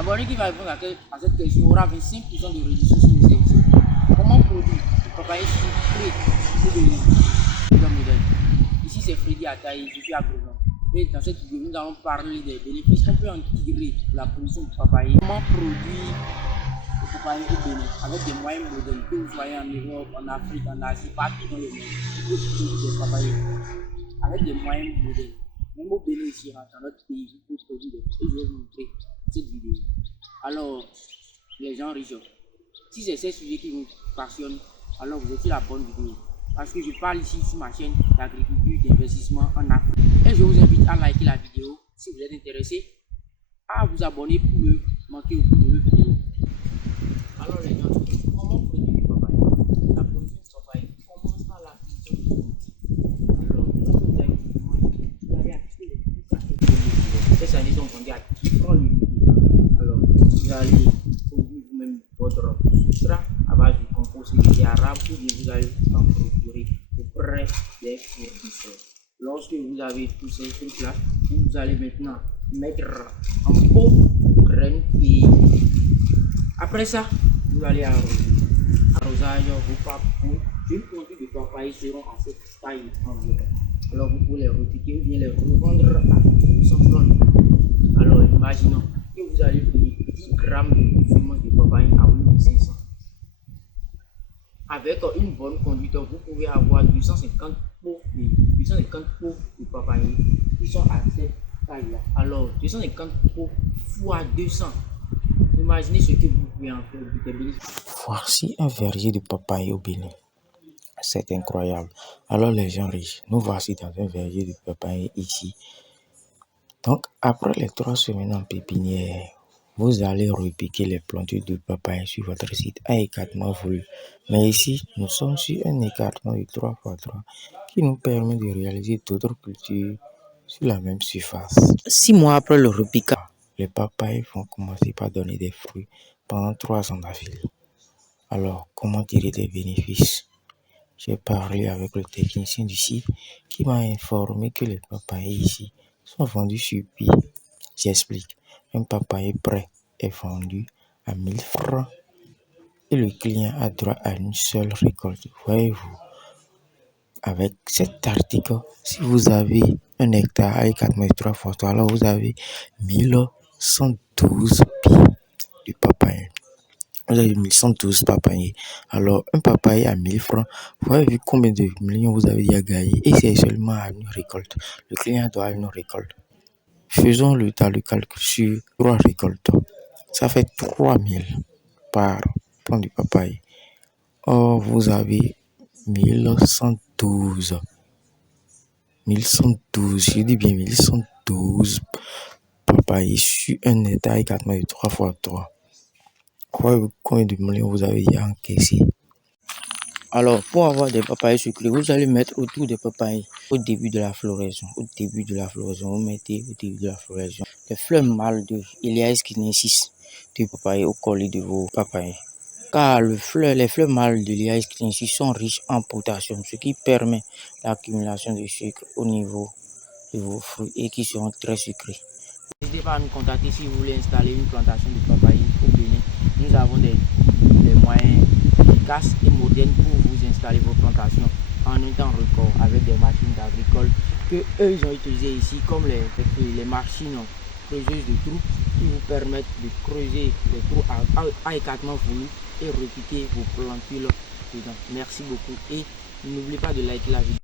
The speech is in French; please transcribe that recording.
L'abonné qui va répondre à cette question aura 25% de réduction sur le service. Comment produire le papaye sucré ou de modèle? Ici c'est Freddy Ataï, je suis agronome. Et dans cette vidéo, nous allons parler des bénéfices qu'on peut en tirer de la production du papaye. Comment produire le papaye au Bénin avec des moyens modernes que vous voyez en Europe, en Afrique, en Asie, partout dans le monde. Vous pouvez produire des papayes avec des moyens modernes. Même au Bénin ici, dans notre pays, vous pouvez produire des. Et je vais vous montrer cette vidéo. Alors, les gens riches, si c'est ces sujets qui vous passionnent, alors vous êtes sur la bonne vidéo. Parce que je parle ici sur ma chaîne d'agriculture, d'investissement en Afrique. Et je vous invite à liker la vidéo si vous êtes intéressé, à vous abonner pour ne manquer aucune de nos vidéos. Alors les gens, comment produire du papaye? La production du papaye commence par la culture du papaye. Alors, vous allez acheter les petits paquets de légumes. Ces années sont vendus à 10 francs le kilo. Alors, vous allez produire vous-même votre substrat à base de compost de arabe ou bien vous allez en procurer auprès des fournisseurs. Lorsque vous avez tous ces trucs-là, vous allez maintenant mettre en pot graines et après ça, vous allez arroser. Arrosage, vos papous, une quantité de papaye seront à cette taille environ. Alors vous pouvez les repiquer ou bien les revendre à 200 francs. Alors imaginons que vous allez payer 10 grammes de semence de papaye à 8500. Avec une bonne conduite, vous pouvez avoir 250 pots de papaye qui sont à cette taille-là. Alors 250 pots fois 200. Imaginez ce que vous pouvez en faire de bénéfices. Voici un verger de papaye au Bénin. C'est incroyable. Alors les gens riches, nous voici dans un verger de papaye ici. Donc après les 3 semaines en pépinière, vous allez repiquer les plantures de papaye sur votre site à écartement voulu. Mais ici, nous sommes sur un écartement de 3x3 qui nous permet de réaliser d'autres cultures sur la même surface. 6 mois après le repiquage, les papayes vont commencer par donner des fruits pendant 3 ans d'affilée. Alors, comment tirer des bénéfices? J'ai parlé avec le technicien du site qui m'a informé que les papayes ici sont vendus sur pied. J'explique. Un papaye prêt est vendu à 1000 francs et le client a droit à une seule récolte. Voyez-vous, avec cet article, si vous avez un hectare avec 4 mètres 3 x 3, alors vous avez 1112 pieds de papaye. Vous avez 1112 papayers. Alors, un papaye à 1000 francs, vous avez vu combien de millions vous avez déjà gagné et c'est seulement à une récolte. Le client doit à une récolte. Faisons le calcul sur 3 récoltes. Ça fait 3000 par plant de papaye. Or, vous avez 1112. 1112, je dis bien 1112 papayers sur un hectare et 4 mètres 3 x 3. Combien de millions vous avez déjà encaissé? Alors, pour avoir des papayes sucrés, vous allez mettre autour des papayes au début de la floraison. Au début de la floraison, vous mettez au début de la floraison les fleurs mâles de Eliaeus guineensis de papaye au collet de vos papayes. Car les fleurs mâles de Eliaeus guineensis sont riches en potassium, ce qui permet l'accumulation de sucre au niveau de vos fruits et qui seront très sucrés. N'hésitez pas à nous contacter si vous voulez installer une plantation de papaye au Bénin. Nous avons des moyens efficaces et modernes pour vous installer vos plantations en un temps record avec des machines agricoles que eux ils ont utilisées ici comme les machines creuseuses de trous qui vous permettent de creuser les trous à écartement voulu et repiquer vos plantules dedans. Merci beaucoup et n'oubliez pas de liker la vidéo.